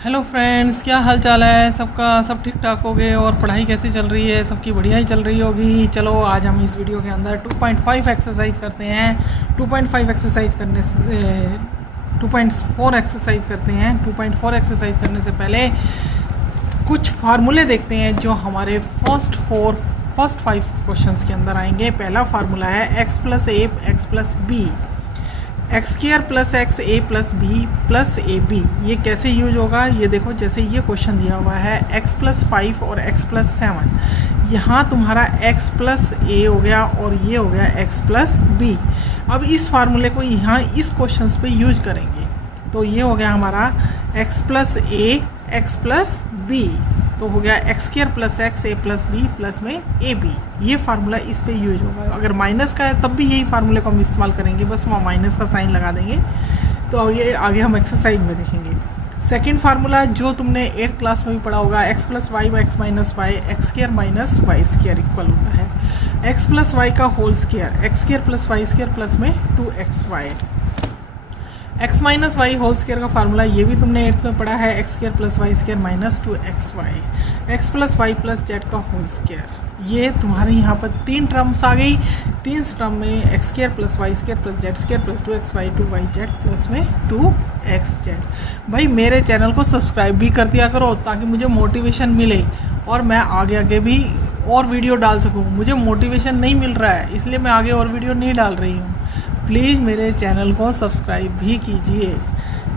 Hello friends, क्या हाल चाल है सबका। सब ठीक ठाक हो गए और पढ़ाई कैसी चल रही है? सबकी बढ़िया ही चल रही होगी। चलो आज हम इस वीडियो के अंदर 2.5 एक्सरसाइज करते हैं। 2.5 एक्सरसाइज करने से 2.4 एक्सरसाइज करते हैं। 2.4 एक्सरसाइज करने से पहले कुछ फार्मूले देखते हैं जो हमारे फर्स्ट 5 क्वेश्चंस के अंदर आएंगे। पहला फार्मूला है x plus a x plus b, x square plus x a plus b plus a b. ये कैसे यूज होगा ये देखो। जैसे ये क्वेश्चन दिया हुआ है x प्लस 5 और x प्लस 7, यहाँ तुम्हारा x प्लस ए हो गया और ये हो गया x प्लस बी। अब इस फार्मूले को यहाँ इस क्वेश्चन पे यूज करेंगे तो ये हो गया हमारा x plus a x plus B, तो हो गया x square plus x a plus b plus में ए बी। ये फार्मूला इस पे यूज होगा। अगर माइनस का है तब भी यही फार्मूले को हम इस्तेमाल करेंगे, बस वहाँ माइनस का साइन लगा देंगे। तो ये आगे हम एक्सरसाइज में देखेंगे। सेकंड फार्मूला जो तुमने 8th क्लास में भी पढ़ा होगा, x plus y x minus y x square minus y square equal होता है एक्स प्लस वाई का whole square, x square plus y square plus में 2xy। X minus y whole square का formula ये भी तुमने 8th में पढ़ा है, x square plus y square minus 2xy। X plus y plus z का होल स्क्वायर। ये तुम्हारे यहाँ पर 3 टर्म्स आ गई। 3 टर्म में x square plus y square plus z square plus 2xy 2yz plus में 2xz। भाई मेरे चैनल को सब्सक्राइब भी कर दिया करो ताकि मुझे मोटिवेशन मिले और मैं आगे आगे भी और वीडियो डाल सकूँ। मुझे मोटिवेशन नहीं मिल रहा है इसलिए मैं आगे और वीडियो नहीं डाल रही हूँ। प्लीज़ मेरे चैनल को सब्सक्राइब भी कीजिए,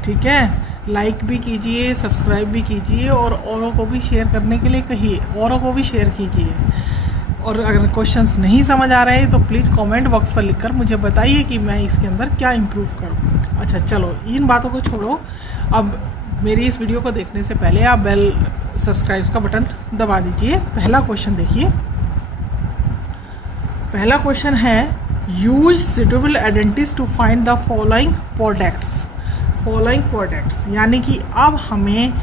ठीक है। लाइक भी कीजिए, सब्सक्राइब भी कीजिए और औरों को भी शेयर करने के लिए कहिए, औरों को भी शेयर कीजिए। और अगर क्वेश्चंस नहीं समझ आ रहे हैं तो प्लीज़ कमेंट बॉक्स पर लिखकर मुझे बताइए कि मैं इसके अंदर क्या इम्प्रूव करूँ। अच्छा चलो इन बातों को छोड़ो। अब मेरी इस वीडियो को देखने से पहले आप बेल सब्सक्राइब का बटन दबा दीजिए। पहला क्वेश्चन देखिए। पहला क्वेश्चन है use suitable identities to find the following products. यानी कि अब हमें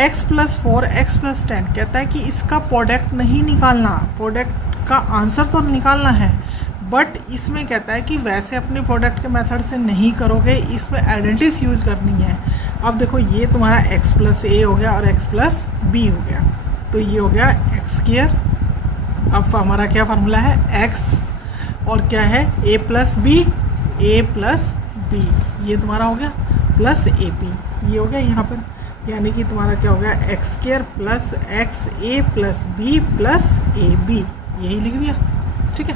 x प्लस 4 x प्लस 10 कहता है कि इसका प्रोडक्ट नहीं निकालना, प्रोडक्ट का आंसर तो निकालना है, बट इसमें कहता है कि वैसे अपने प्रोडक्ट के मेथड से नहीं करोगे, इसमें आइडेंटिटीज यूज करनी है। अब देखो ये तुम्हारा x प्लस ए हो गया और x प्लस बी हो गया, तो ये हो गया एक्स स्क्वायर। अब हमारा क्या फार्मूला है x और क्या है a plus b, a plus b, ये तुम्हारा हो गया प्लस ए बी, ये हो गया यहाँ पर। यानी कि तुम्हारा क्या हो गया x square plus x a plus b plus a b, यही लिख दिया, ठीक है।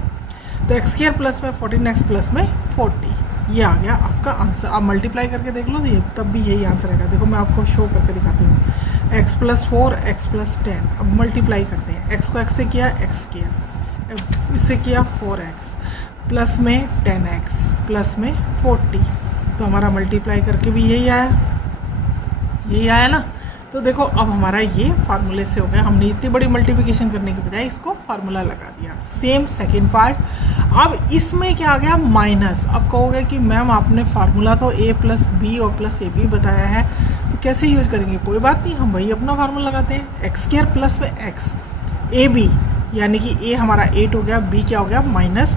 तो एक्स स्क्वायर प्लस में 14x प्लस में 40, ये आ गया आपका आंसर। आप मल्टीप्लाई करके देख लो ये तब भी यही आंसर आएगा। देखो मैं आपको शो करके दिखाती हूँ। X plus 4 x plus 10। अब मल्टीप्लाई करते हैं। एक्स को एक्स से किया एक्स स्क्वायर, इससे किया 4x प्लस में 10x प्लस में 40, तो हमारा मल्टीप्लाई करके भी यही आया ना। तो देखो अब हमारा ये फार्मूले से हो गया। हमने इतनी बड़ी मल्टीप्लिकेशन करने के बजाय इसको फार्मूला लगा दिया। Same second part. अब इसमें क्या आ गया माइनस। अब कहोगे कि मैम आपने फार्मूला तो a प्लस बी और प्लस ए बी बताया है तो कैसे यूज करेंगे? कोई बात नहीं, हम वही अपना फार्मूला लगाते हैं। एक्स स्क्वायर प्लस में एक्स ए बी, यानी कि a हमारा 8 हो गया, b क्या हो गया -10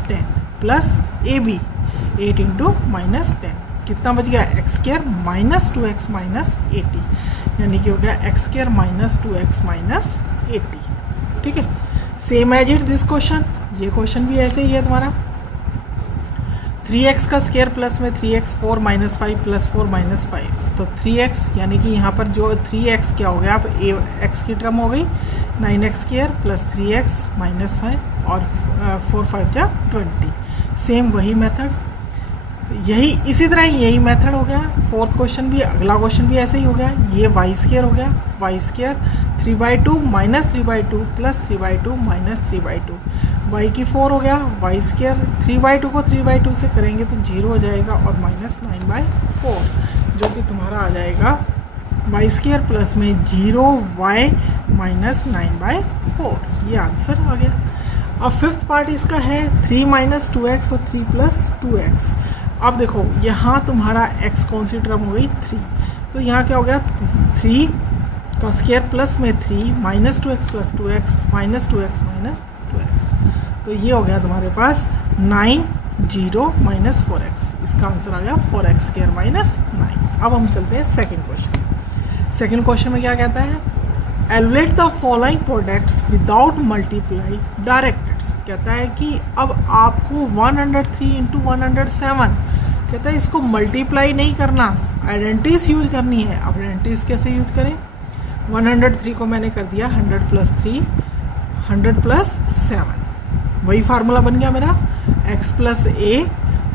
प्लस ए बी 8 इंटू -10, कितना बच गया x square minus 2x minus 80, यानी कि हो गया x square minus 2x minus 80, ठीक है। Same as it this question, ये क्वेश्चन भी ऐसे ही है तुम्हारा। 3x का स्क्वायर प्लस में 3x 4 माइनस 5 प्लस 4 माइनस 5, तो 3x यानी कि यहाँ पर जो 3x क्या हो गया, अब x की टर्म हो गई 9x square plus 3x minus 5 और 4 5 जा 20। सेम वही मेथड, यही इसी तरह यही मेथड हो गया। फोर्थ क्वेश्चन भी, अगला क्वेश्चन भी ऐसे ही हो गया। ये वाई स्क्वायर हो गया, y square 3/2 minus 3/2 plus 3/2 minus 3/2, y की 4 हो गया, वाई स्क्वायर 3/2 को 3/2 से करेंगे तो 0 हो जाएगा और माइनस 9/4, जो कि तुम्हारा आ जाएगा वाई स्क्वायर प्लस में 0y माइनस 9/4, ये आंसर आ गया। अब फिफ्थ पार्ट इसका है 3 माइनस 2x और 3 प्लस 2x। अब देखो यहाँ तुम्हारा x कौन सी टर्म हो गई 3, तो यहाँ क्या हो गया 3 का स्क्वायर प्लस में 3 minus 2x plus 2x minus 2x minus 2x, तो ये हो गया तुम्हारे पास 9 0 माइनस 4x। इसका आंसर आ गया 4x स्क्वायर माइनस 9। अब हम चलते हैं सेकेंड क्वेश्चन। सेकंड क्वेश्चन में क्या कहता है, evaluate the following products without multiply directed. कहता है कि अब आपको 103 इंटू 107, कहता है इसको मल्टीप्लाई नहीं करना, आइडेंटिटीज यूज करनी है। अब आइडेंटिटीज कैसे यूज करें, 103 को मैंने कर दिया 100 प्लस 3, 100 प्लस 7, वही फार्मूला बन गया मेरा, x प्लस ए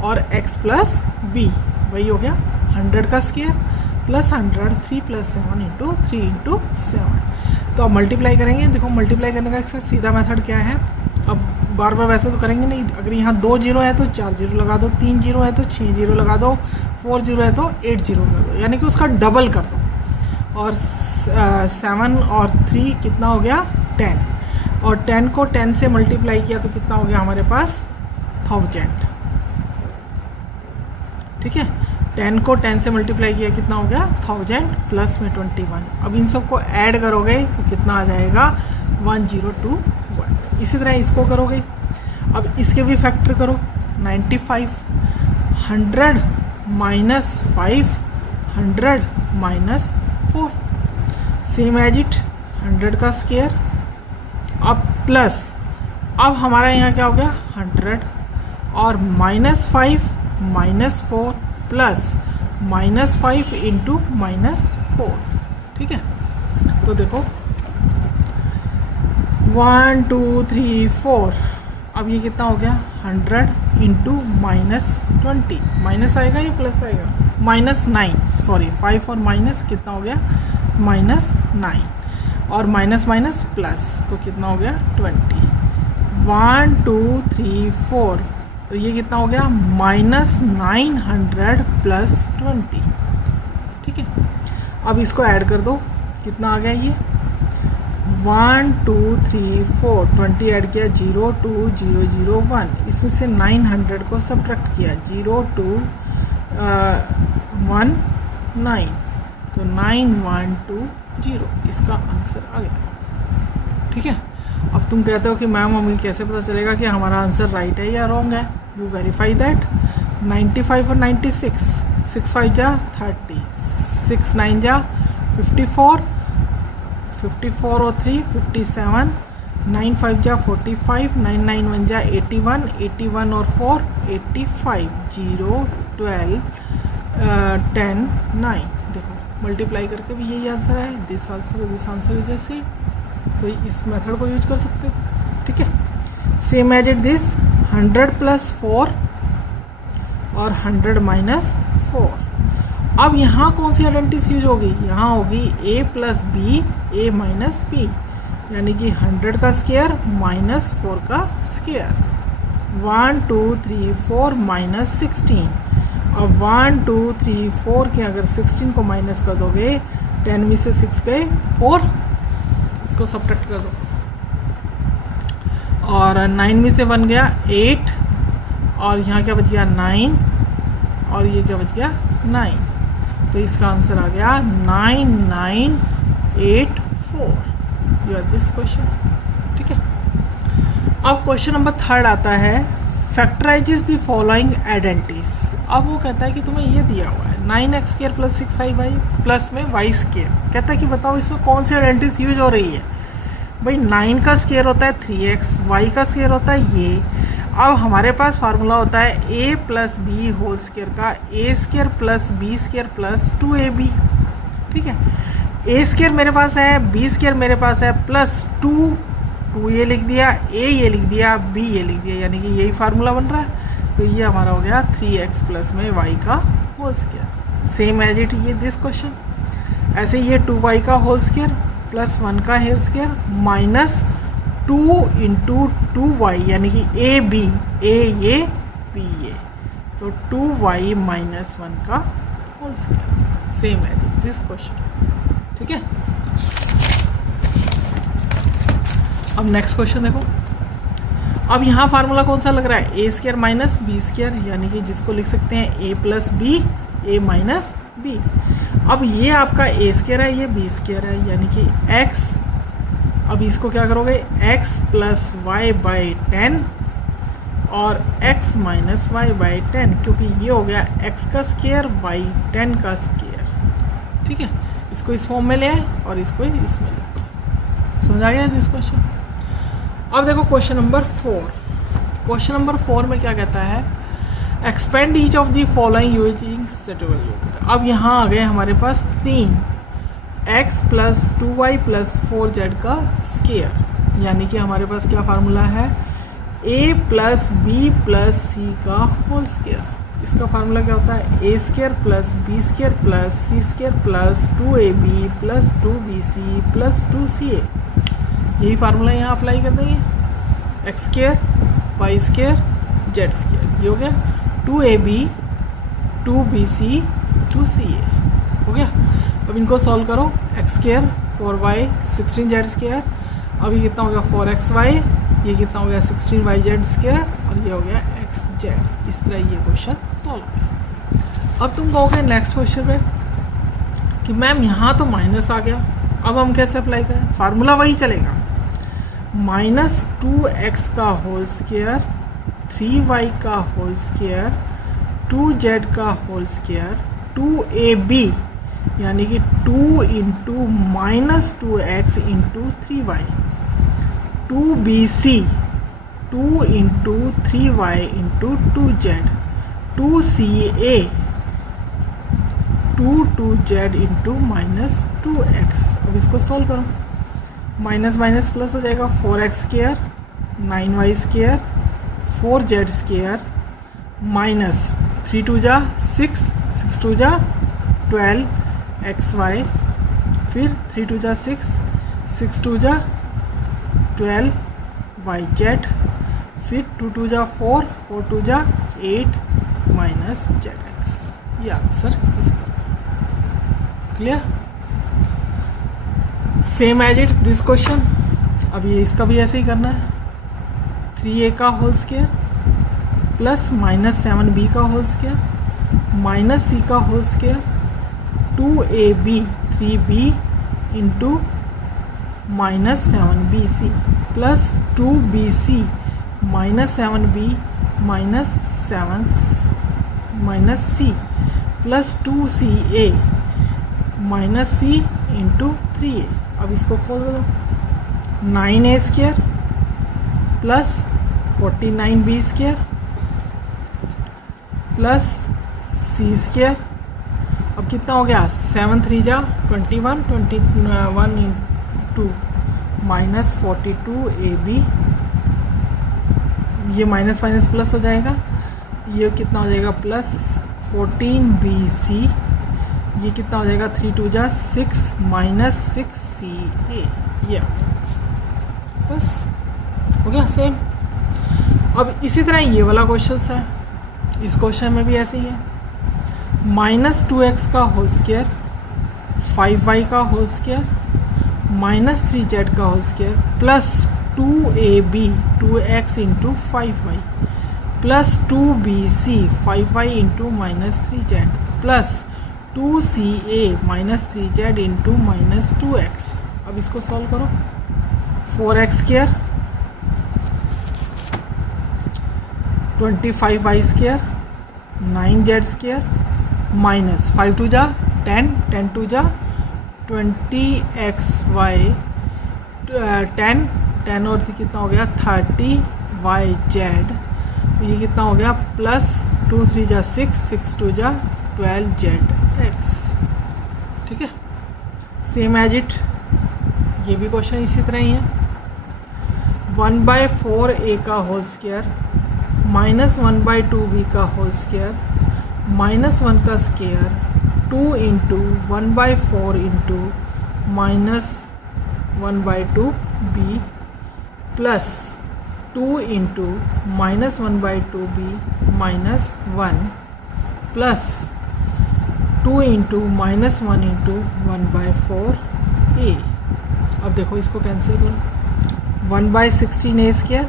और x प्लस बी, वही हो गया 100 का square plus 100, 3 plus 7 into 3 into 7। तो अब मल्टीप्लाई करेंगे। देखो मल्टीप्लाई करने का एक सीधा मेथड क्या है, अब बार बार वैसे तो करेंगे नहीं, अगर यहाँ 2 जीरो है तो 4 जीरो लगा दो, 3 जीरो है तो 6 जीरो लगा दो, 4 जीरो है तो 8 जीरो कर दो, यानी कि उसका डबल कर दो। और 7 और 3 कितना हो गया 10, और 10 को 10 से मल्टीप्लाई किया तो कितना हो गया हमारे पास 1000। ठीक है, 10 को 10 से मल्टीप्लाई किया कितना हो गया 1000 प्लस में 21। अब इन सब को ऐड करोगे तो कितना आ जाएगा 1021। इसी तरह इसको करोगे, अब इसके भी फैक्टर करो, 95, 100 minus 5, 100 minus 4, same as it 100 का स्क्वायर। अब प्लस, अब हमारा यहाँ क्या हो गया 100 और minus 5 minus 4 plus minus 5 into minus 4। ठीक है, तो देखो 1 2 3 4, अब ये कितना हो गया 100 इंटू माइनस 20, माइनस आएगा या प्लस आएगा, माइनस 9, सॉरी 5 और माइनस कितना हो गया माइनस 9, और माइनस माइनस प्लस तो कितना हो गया 20। 1 2 3 4, तो ये कितना हो गया माइनस 900 प्लस 20। ठीक है, अब इसको ऐड कर दो, कितना आ गया ये 1 2 3 4, 20 ऐड किया 0 2 0 0 1, इसमें से 900 को सब्ट्रैक्ट किया 0 2 1 9, तो 9 1 2 0, इसका आंसर आ गया। ठीक है, अब तुम कहते हो कि मैम हमें कैसे पता चलेगा कि हमारा आंसर राइट है या रॉन्ग है, यू वेरीफाई दैट। 95 और 96, 6 5 जा 30, 6 9 जा 54, 54 और 3 57, 9 5 जा 45, 9 9 1 जा 81, 81 और 4 85, 0 12 10 9। देखो मल्टीप्लाई करके भी यही आंसर है, दिस आंसर इज जैसे, तो इस मेथड को यूज कर सकते हो। ठीक है, same as it this 100 plus 4 और 100 माइनस 4। अब यहाँ कौन सी आइडेंटिटीज यूज होगी, यहाँ होगी a plus b, a minus b, यानी कि 100 का स्क्वायर माइनस 4 का स्क्वायर। 1 2 3 4 माइनस 16, अब 1 2 3 4 के अगर 16 को माइनस कर दोगे, 10 में से 6 गए 4, इसको सब्ट्रैक्ट कर दो, और 9 में से 1 गया 8, और यहाँ क्या बच गया 9, और ये क्या बच गया 9, तो इसका आंसर आ गया 9984। You are this question. ठीक है, अब क्वेश्चन नंबर 3 आता है, फैक्टराइजेस द फॉलोइंग आइडेंटिटीज। अब वो कहता है कि तुम्हें ये दिया हुआ है 9x² प्लस 6i प्लस में y², कहता है कि बताओ इसमें कौन सी आइडेंटिटीज यूज हो रही है। भाई 9 का स्क्वायर होता है 3x, y का स्क्वायर होता है ये। अब हमारे पास फार्मूला होता है a plus b whole square का a² plus b² plus 2ab। ठीक है, a² मेरे पास है, b² मेरे पास है, प्लस 2 ये लिख दिया, a ये लिख दिया, b ये लिख दिया, यानी कि यही फार्मूला बन रहा है। तो ये हमारा हो गया 3x प्लस में y का whole square, same as it ये दिस क्वेश्चन। ऐसे ये 2y का होल स्क्वायर प्लस 1 का whole square minus 2 into 2y, यानी कि a b, a ये b ये, तो 2y माइनस 1 का whole square, same as it this question. ठीक है, अब नेक्स्ट क्वेश्चन देखो। अब यहाँ फार्मूला कौन सा लग रहा है, a² माइनस b², यानी कि जिसको लिख सकते हैं a plus b, a minus b. अब ये आपका a² है, ये b² है, यानी कि x, अब इसको क्या करोगे x प्लस वाई बाई 10 और x माइनस वाई बाई 10, क्योंकि ये हो गया x का स्क्वायर y 10 का स्क्वायर। ठीक है, इसको इस फॉर्म में ले आए और इसको इसमें ले आए। समझ आ गया दिस क्वेश्चन। अब देखो क्वेश्चन नंबर 4। क्वेश्चन नंबर 4 में क्या कहता है, expand each of the following using set value. अब यहाँ आ गए हमारे पास 3x + 2y + 4z का स्क्वायर, यानी कि हमारे पास क्या फार्मूला है, a + b + c का होल स्क्वायर। इसका फार्मूला क्या होता है, a² + b² + c² + 2ab + 2bc + 2ca। यही फार्मूला यहाँ अप्लाई कर देंगे, x², y², z²। ये हो गया 2ab 2bc 2ca हो गया। अब इनको सॉल्व करो, x² 4y 16z²। अब ये कितना हो गया 4xy, ये कितना हो गया 16yz² और ये हो गया xz। इस तरह ये क्वेश्चन सॉल्व हो गया। अब तुम कहोगे नेक्स्ट क्वेश्चन पे कि मैम यहाँ तो माइनस आ गया, अब हम कैसे अप्लाई करें, फार्मूला वही चलेगा, -2x का होल स्क्वायर, 3y का होल स्क्वायर, 2z का होल स्क्वायर, 2ab यानी कि 2 × -2x × 3y, 2bc 2 × 3y × 2z, 2ca 2z × -2x। अब इसको सोल्व करो, माइनस माइनस प्लस हो जाएगा, 4x² 9y² 4z² -3 × 2 = 6 6 × 2 = 12xy, फिर 3 × 2 = 6 6 × 2 = 12yz, फिर 2 × 2 = 4 4 × 2 = 8 -zx। ये आंसर इसका clear. Same as it this question. अब ये इसका भी ऐसे ही करना है, 3a का होल स्क्वायर प्लस -7b का होल स्क्वायर -c का whole square, 2ab 3b × -7bc plus 2bc -7b -c plus 2ca -c × 3a। अब इसको खोल दो, 9a² plus 49b² plus c²। अब कितना हो गया, 7 3 = 21 21 × -42ab, ये माइनस माइनस प्लस हो जाएगा, ये कितना हो जाएगा प्लस 14bc, ये कितना हो जाएगा 3 × 2 = 6 -6ca। ये बस हो गया सेम। अब इसी तरह ये वाला क्वेश्चन है, इस क्वेश्चन में भी ऐसे ही है, -2x का होल स्क्वायर, 5y का होल स्क्वायर -3z का whole square plus 2ab 2x × 5y plus 2bc 5y × -3z plus 2ca -3z × -2x। अब इसको सॉल्व करो, 4x² 25y² 9z² minus 5 × 2 = 10 10 × 2 = 20xy 10 10 और कितना हो गया 30yz, ये कितना हो गया प्लस 2 3 = 6 6 2 = 12zx। ठीक है, सेम एज इट ये भी क्वेश्चन इसी तरह ही है, 1/4a का होल स्क्वायर -1/2b का होल स्क्वायर -1 का square 2 × 1/4 × -1/2b plus 2 × -1/2b -1 plus 2 × -1 × 1/4a। अब देखो इसको कैंसिल करो, 1/16a²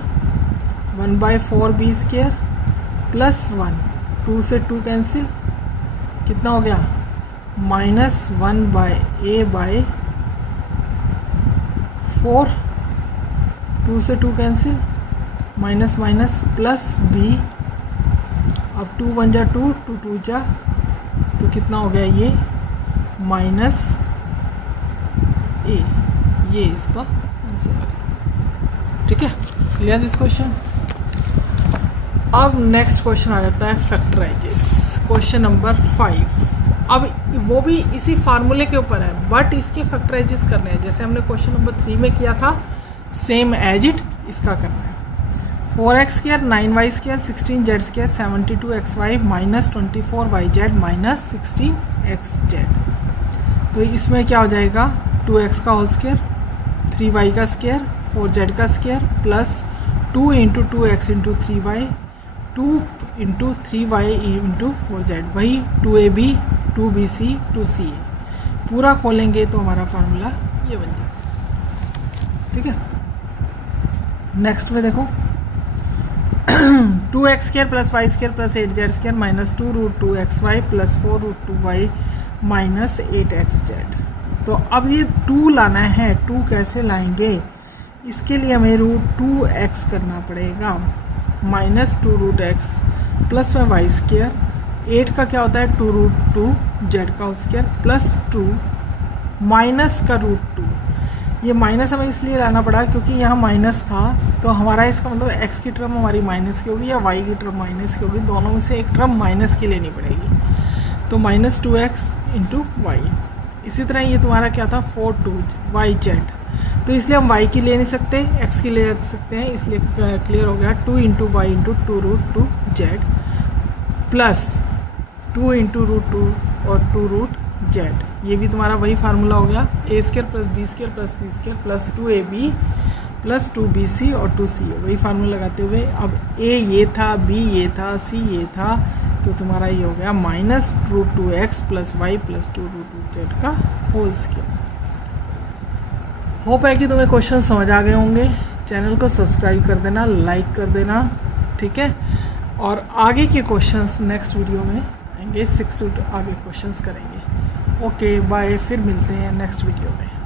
1/4b² प्लस 1 2 से 2 कैंसिल, कितना हो गया -1/a/4 2 से 2 cancel minus minus plus b। अब 2 1 = 2 2 2 = तो कितना हो गया ये -2 ए, ये इसका आंसर है। ठीक है, क्लियर दिस क्वेश्चन। अब नेक्स्ट क्वेश्चन आ जाता है फैक्टराइजेस, क्वेश्चन नंबर 5। अब वो भी इसी फार्मूले के ऊपर है, बट इसके फैक्टराइजेस करने हैं जैसे हमने क्वेश्चन नंबर 3 में किया था, सेम एज इट इसका करना है। 4x² 9y² 16z² 72xy minus 24yz minus 16xz। तो इसमें क्या हो जाएगा, 2x का होल स्क्वायर, 3y का स्क्वायर, 4z का square plus 2 into 2x into 3y, 2 into 3y into 4z, वही 2ab 2bc 2ca। पूरा खोलेंगे तो हमारा फार्मूला ये बन जाएगा। ठीक है, नेक्स्ट में देखो 2x² plus y² plus 8z² minus 2 root 2xy plus 4 root 2y minus 8xz। तो अब ये 2 लाना है, 2 कैसे लाएंगे, इसके लिए हमें रूट 2x करना पड़ेगा, माइनस 2 रूट x प्लस में y², 8 का क्या होता है 2 रूट 2z का स्क्वायर प्लस 2 माइनस का रूट 2। ये माइनस हमें इसलिए लाना पड़ा क्योंकि यहाँ माइनस था, तो हमारा इसका मतलब x की टर्म हमारी माइनस की होगी या y की टर्म माइनस की होगी, दोनों में से एक टर्म माइनस की लेनी पड़ेगी। तो माइनस 2x इंटू वाई। इसी तरह ये तुम्हारा क्या था 4 2yz, तो इसलिए हम y की ले नहीं सकते, x की ले सकते हैं, इसलिए क्लियर हो गया 2 into y into 2 root 2z plus 2 into root 2 और 2 रूट z। ये भी तुम्हारा वही फार्मूला हो गया, a² plus b² plus c² plus 2ab plus 2bc और 2ca। वही फार्मूला लगाते हुए अब a ये था, b ये था, c ये था, तो तुम्हारा ये हो गया minus root 2x plus y plus 2 root 2z का होल स्क्वायर। होप है कि तुम्हें क्वेश्चन समझ आ गए होंगे। चैनल को सब्सक्राइब कर देना, लाइक कर देना, ठीक है। और आगे के क्वेश्चंस नेक्स्ट वीडियो में आएंगे, 6 आगे क्वेश्चंस करेंगे। ओके बाय, फिर मिलते हैं नेक्स्ट वीडियो में।